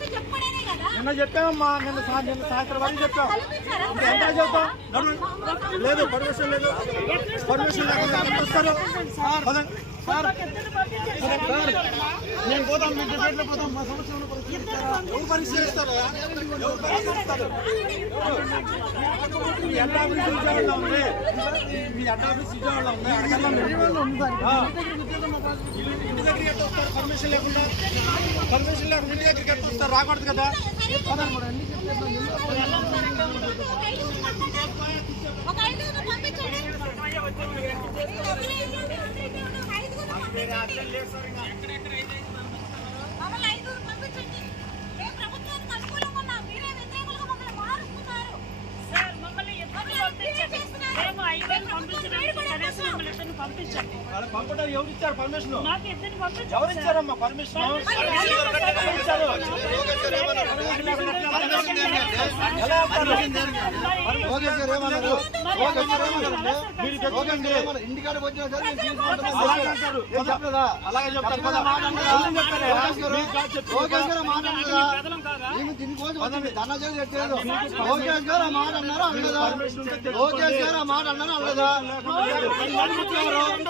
నిన్న చెప్పామమ్మా నిన్న నిన్న సాయంత్రం వరకు చెప్పాం? ఇప్పుడు ఎంత చెప్తాం. లేదు పర్మిషన్ లేదు. పర్మిషన్ లేకుండా వస్తారు. సార్. సార్ నేను పోతాం మీ డిబేట్లో పోతాం. మా పరిష్కరిస్తారా? ఎవరు పరిష్కరిస్తారు ఎవరు పరిష్కరిస్తారు మీ ఆఫీస్ విజయవాడలో ఉంది. మీ ఆఫీస్ విజయవాడలో దగ్గరికి వస్తారు పర్మిషన్ లేకుండా పర్మిషన్ లేకుండా ఇంటి దగ్గరికి ఎట్లా వస్తారు రాకూడదు కదా? పదండి మరి పంపించండి. వాళ్ళ పంపడం ఎవరు ఇచ్చారు పర్మిషన్ ఇద్దరిని పంపించండి ఎవరు ఇచ్చారమ్మా పర్మిషన్ ఎలా అవుతారు ఓకే సార్ ఏమన్నారు ఓకే సార్ ఏమన్నారు ఇంటికాడికి సరే నేను తీసుకుంటాను. ఏం చెప్పలేదా? అలాగే చెప్తారు కదా లోకేష్ గారు మాట అన్నారా? మేము దీనికోసం వచ్చింది. చెప్పలేదు. లోకేష్ గారు ఆ మాట అన్నారా అనలేదా? లోకేష్ గారు ఆ మాట అన్నారా అనలేదా?